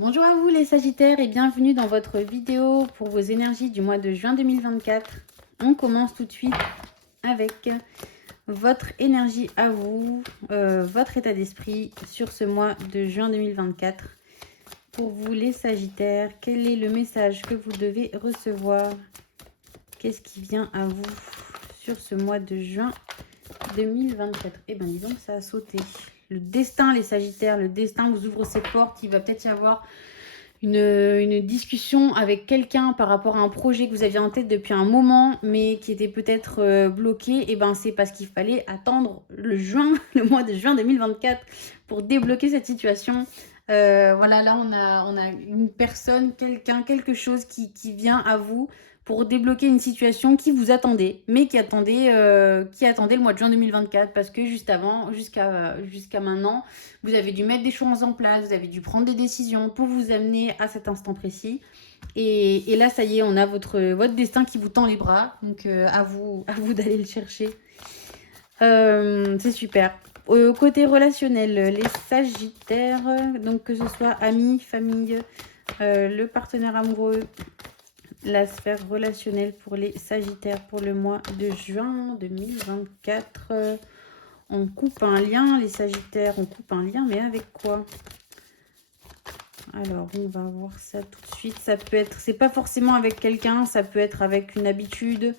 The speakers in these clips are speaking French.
Bonjour à vous les Sagittaires et bienvenue dans votre vidéo pour vos énergies du mois de juin 2024. On commence tout de suite avec votre énergie à vous, votre état d'esprit sur ce mois de juin 2024. Pour vous les Sagittaires, quel est le message que vous devez recevoir? Qu'est-ce qui vient à vous sur ce mois de juin 2024? Eh bien dis donc, ça a sauté. Le destin les Sagittaires, le destin vous ouvre ses portes. Il va peut-être y avoir une discussion avec quelqu'un par rapport à un projet que vous aviez en tête depuis un moment, mais qui était peut-être bloqué. Et ben c'est parce qu'il fallait attendre le mois de juin 2024 pour débloquer cette situation. Voilà, là on a une personne, quelqu'un, quelque chose qui vient à vous pour débloquer une situation qui vous attendait, mais qui attendait le mois de juin 2024, parce que juste avant, jusqu'à maintenant, vous avez dû mettre des choses en place, vous avez dû prendre des décisions pour vous amener à cet instant précis. Et là, ça y est, on a votre destin qui vous tend les bras, donc à vous d'aller le chercher. C'est super. Au côté relationnel, les Sagittaires, donc que ce soit amis, famille, le partenaire amoureux, la sphère relationnelle pour les Sagittaires pour le mois de juin 2024. On coupe un lien, les Sagittaires, on coupe un lien, mais avec quoi? Alors, on va voir ça tout de suite. Ça peut être, c'est pas forcément avec quelqu'un, ça peut être avec une habitude,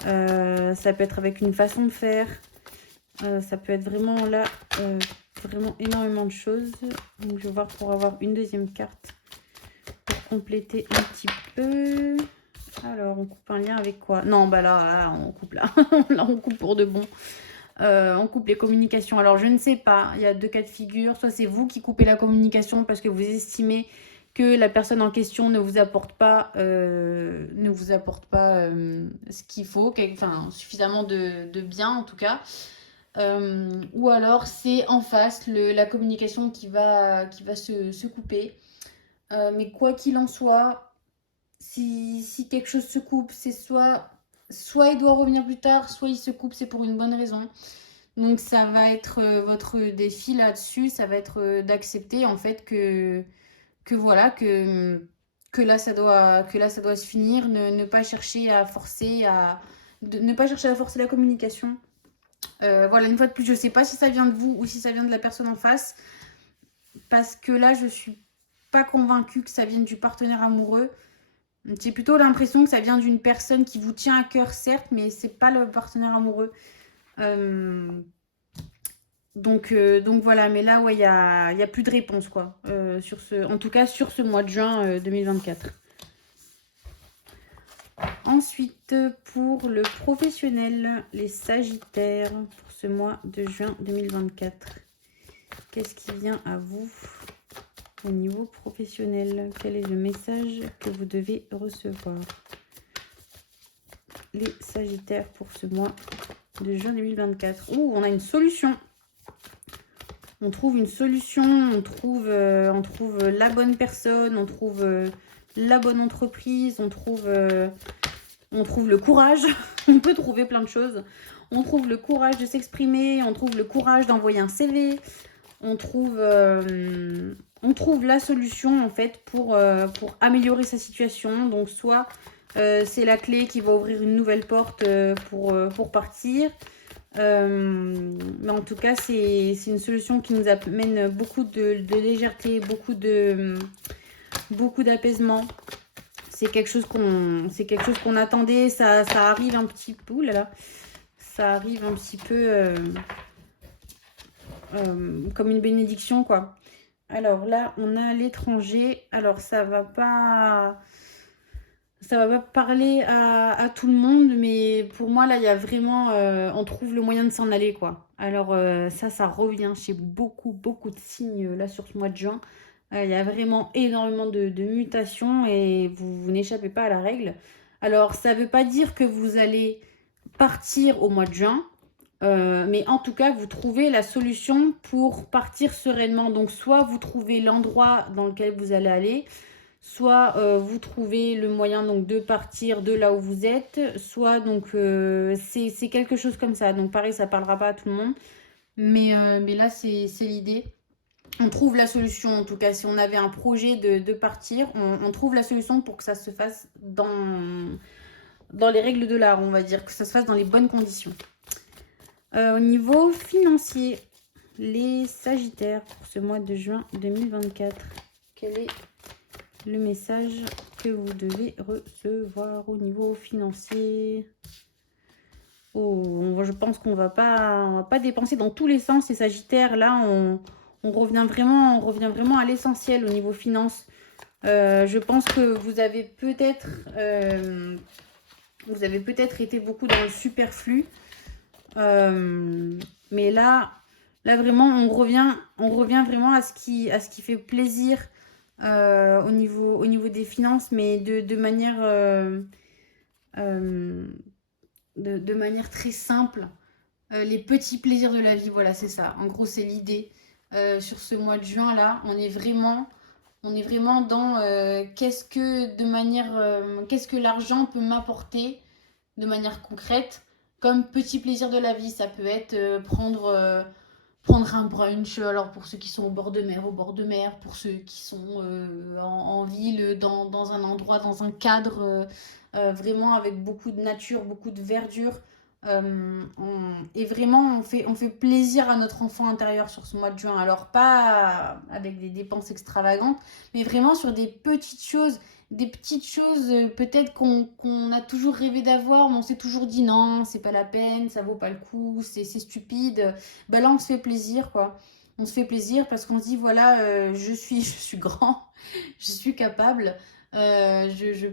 ça peut être avec une façon de faire. Ça peut être vraiment là, vraiment énormément de choses. Donc, je vais voir pour avoir une deuxième carte pour compléter un petit peu. Alors, on coupe un lien avec quoi? Non, bah là, on coupe là. Là, on coupe pour de bon. On coupe les communications. Alors, je ne sais pas. Il y a deux cas de figure. Soit c'est vous qui coupez la communication parce que vous estimez que la personne en question ne vous apporte pas, ce qu'il faut, enfin, suffisamment de bien en tout cas. Ou alors c'est en face la communication qui va se couper. Mais quoi qu'il en soit, si quelque chose se coupe, c'est soit il doit revenir plus tard, soit il se coupe, c'est pour une bonne raison. Donc ça va être votre défi là-dessus, ça va être d'accepter en fait que voilà, que là ça doit se finir, ne pas chercher à forcer, ne pas chercher à forcer la communication. Voilà, une fois de plus, je sais pas si ça vient de vous ou si ça vient de la personne en face, parce que là je suis pas convaincue que ça vienne du partenaire amoureux. J'ai plutôt l'impression que ça vient d'une personne qui vous tient à cœur, certes, mais c'est pas le partenaire amoureux. Euh, donc voilà, mais là, ouais, y a plus de réponse, quoi. En tout cas, sur ce mois de juin 2024. Ensuite, pour le professionnel, les Sagittaires, pour ce mois de juin 2024. Qu'est-ce qui vient à vous au niveau professionnel? Quel est le message que vous devez recevoir? Les Sagittaires pour ce mois de juin 2024. Ouh, on a une solution. On trouve une solution, on trouve la bonne personne, on trouve la bonne entreprise, on trouve le courage. On peut trouver plein de choses. On trouve le courage de s'exprimer, on trouve le courage d'envoyer un CV, on trouve la solution en fait pour améliorer sa situation. Donc soit c'est la clé qui va ouvrir une nouvelle porte pour partir. Mais en tout cas, c'est une solution qui nous amène beaucoup de légèreté, beaucoup d'apaisement. C'est quelque chose qu'on attendait. Ça arrive un petit peu. Ouh là là, ça arrive un petit peu comme une bénédiction, quoi. Alors là, on a l'étranger. Alors ça va pas parler à tout le monde, mais pour moi, là, il y a vraiment... on trouve le moyen de s'en aller, quoi. Alors ça revient chez beaucoup de signes, là, sur ce mois de juin. Il y a vraiment énormément de mutations et vous n'échappez pas à la règle. Alors, ça ne veut pas dire que vous allez partir au mois de juin, mais en tout cas, vous trouvez la solution pour partir sereinement. Donc, soit vous trouvez l'endroit dans lequel vous allez aller, soit vous trouvez le moyen donc de partir de là où vous êtes, soit donc c'est quelque chose comme ça. Donc pareil, ça parlera pas à tout le monde, mais là c'est l'idée. on trouve la solution. En tout cas, si on avait un projet de partir, on trouve la solution pour que ça se fasse dans les règles de l'art, on va dire, que ça se fasse dans les bonnes conditions. Au niveau financier, les Sagittaires pour ce mois de juin 2024, quel est le message que vous devez recevoir au niveau financier? Je pense qu'on va pas dépenser dans tous les sens, les Sagittaires. Là, on revient vraiment à l'essentiel au niveau finance. Je pense que vous avez peut-être été beaucoup dans le superflu. Mais là vraiment, on revient vraiment à ce qui fait plaisir au niveau des finances, mais de manière de manière très simple. Les petits plaisirs de la vie, voilà, c'est ça. En gros, c'est l'idée. Sur ce mois de juin, là, on est vraiment dans qu'est-ce que l'argent peut m'apporter de manière concrète comme petit plaisir de la vie. Ça peut être prendre un brunch, alors pour ceux qui sont au bord de mer, pour ceux qui sont en ville, dans un endroit, dans un cadre vraiment avec beaucoup de nature, beaucoup de verdure. Et vraiment, on fait plaisir à notre enfant intérieur sur ce mois de juin. Alors, pas avec des dépenses extravagantes, mais vraiment sur des petites choses peut-être qu'on a toujours rêvé d'avoir, mais on s'est toujours dit non, c'est pas la peine, ça vaut pas le coup, c'est stupide. Ben là, on se fait plaisir, quoi. On se fait plaisir parce qu'on se dit voilà, je suis grand, je suis capable, je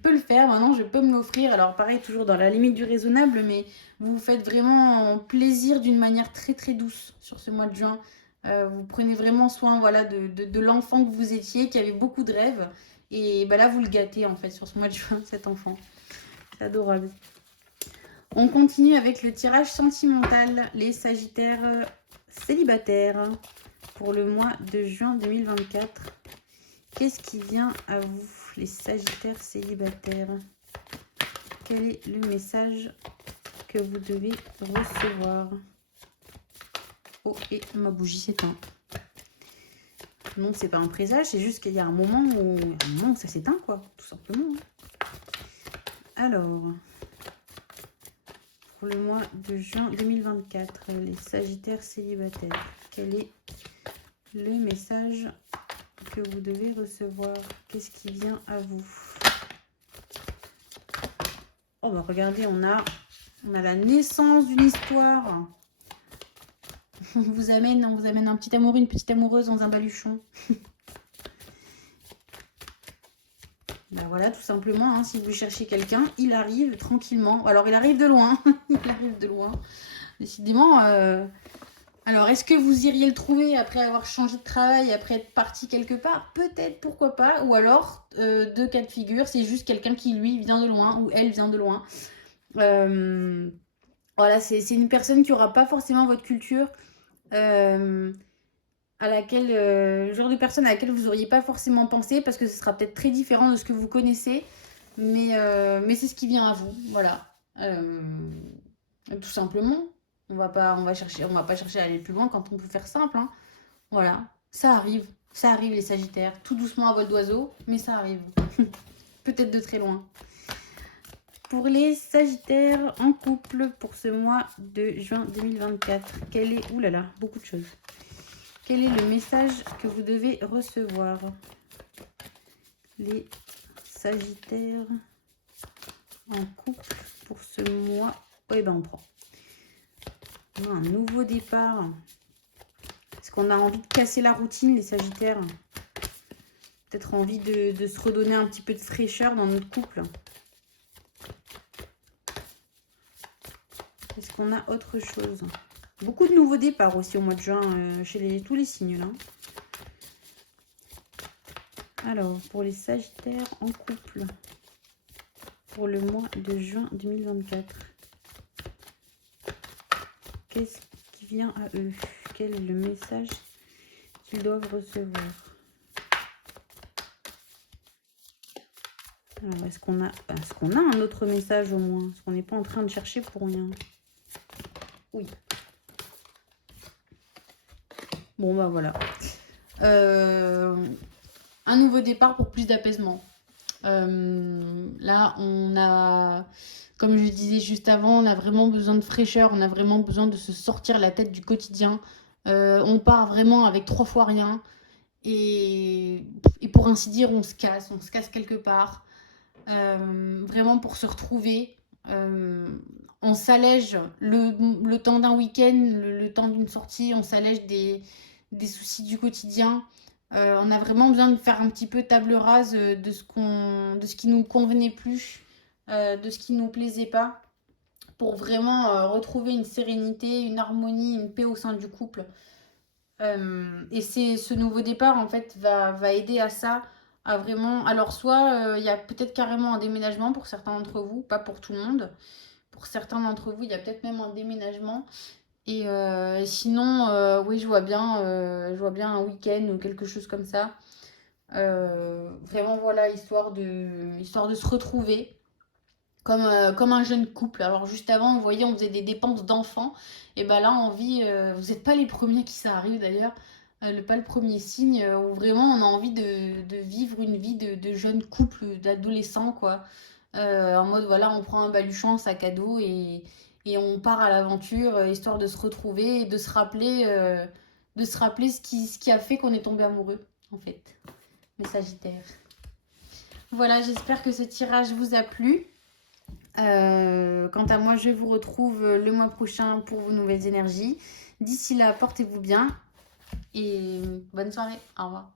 peux le faire maintenant, je peux me l'offrir. Alors pareil, toujours dans la limite du raisonnable, mais vous vous faites vraiment plaisir d'une manière très très douce sur ce mois de juin. Vous prenez vraiment soin, voilà, de l'enfant que vous étiez, qui avait beaucoup de rêves. Et bah là, vous le gâtez en fait sur ce mois de juin, cet enfant. C'est adorable. On continue avec le tirage sentimental. Les Sagittaires célibataires pour le mois de juin 2024. Qu'est-ce qui vient à vous, les Sagittaires célibataires? Quel est le message que vous devez recevoir? Oh, et ma bougie s'éteint. Non, c'est pas un présage, c'est juste qu'il y a un moment où ça s'éteint, quoi, tout simplement. Alors, pour le mois de juin 2024, les Sagittaires célibataires, quel est le message que vous devez recevoir? Qu'est-ce qui vient à vous? Oh, bah regardez, on a la naissance d'une histoire. On vous amène un petit amoureux, une petite amoureuse dans un baluchon. Ben voilà, tout simplement, hein, si vous cherchez quelqu'un, il arrive tranquillement. Alors, il arrive de loin. Il arrive de loin. Décidément. Alors, est-ce que vous iriez le trouver après avoir changé de travail, après être parti quelque part? Peut-être, pourquoi pas. Ou alors, deux cas de figure, c'est juste quelqu'un qui, lui, vient de loin ou elle vient de loin. Voilà, c'est une personne qui n'aura pas forcément votre culture. À laquelle, le genre de personne à laquelle vous n'auriez pas forcément pensé, parce que ce sera peut-être très différent de ce que vous connaissez, mais c'est ce qui vient à vous, voilà. Tout simplement, on va pas chercher à aller plus loin quand on peut faire simple, hein. Voilà, ça arrive les Sagittaires, tout doucement à vol d'oiseau, mais ça arrive, peut-être de très loin. Pour les Sagittaires en couple pour ce mois de juin 2024, quel est, oulala, beaucoup de choses. Quel est le message que vous devez recevoir? Les Sagittaires en couple pour ce mois. Oui, ben on prend. On a un nouveau départ. Est-ce qu'on a envie de casser la routine, les Sagittaires? Peut-être envie de se redonner un petit peu de fraîcheur dans notre couple. Est-ce qu'on a autre chose? Beaucoup de nouveaux départs aussi au mois de juin chez tous les signes là. Alors, pour les Sagittaires en couple, pour le mois de juin 2024, qu'est-ce qui vient à eux? Quel est le message qu'ils doivent recevoir? Alors, est-ce qu'on a un autre message au moins? Est-ce qu'on n'est pas en train de chercher pour rien? Oui. Bon, bah voilà. Un nouveau départ pour plus d'apaisement. Là, on a, comme je disais juste avant, on a vraiment besoin de fraîcheur, on a vraiment besoin de se sortir la tête du quotidien. On part vraiment avec 3 fois rien. Et pour ainsi dire, on se casse quelque part. Vraiment pour se retrouver. On s'allège le temps d'un week-end, le temps d'une sortie, on s'allège des soucis du quotidien. On a vraiment besoin de faire un petit peu table rase de ce qui nous convenait plus, de ce qui nous plaisait pas, pour vraiment retrouver une sérénité, une harmonie, une paix au sein du couple. Et ce nouveau départ, en fait, va aider à ça, à vraiment... Alors, soit il y a peut-être carrément un déménagement pour certains d'entre vous, pas pour tout le monde. Pour certains d'entre vous, il y a peut-être même un déménagement. Et sinon, oui, je vois bien un week-end ou quelque chose comme ça. Vraiment, voilà, histoire de se retrouver comme un jeune couple. Alors juste avant, vous voyez, on faisait des dépenses d'enfants. Et ben là, on vit, vous n'êtes pas les premiers qui ça arrive d'ailleurs, pas le premier signe, où vraiment on a envie de vivre une vie de jeune couple, d'adolescent, quoi. En mode, voilà, on prend un baluchon, un sac à dos et on part à l'aventure, histoire de se retrouver et de se rappeler ce qui a fait qu'on est tombé amoureux, en fait. Les Sagittaires. Voilà, j'espère que ce tirage vous a plu. Quant à moi, je vous retrouve le mois prochain pour vos nouvelles énergies. D'ici là, portez-vous bien et bonne soirée. Au revoir.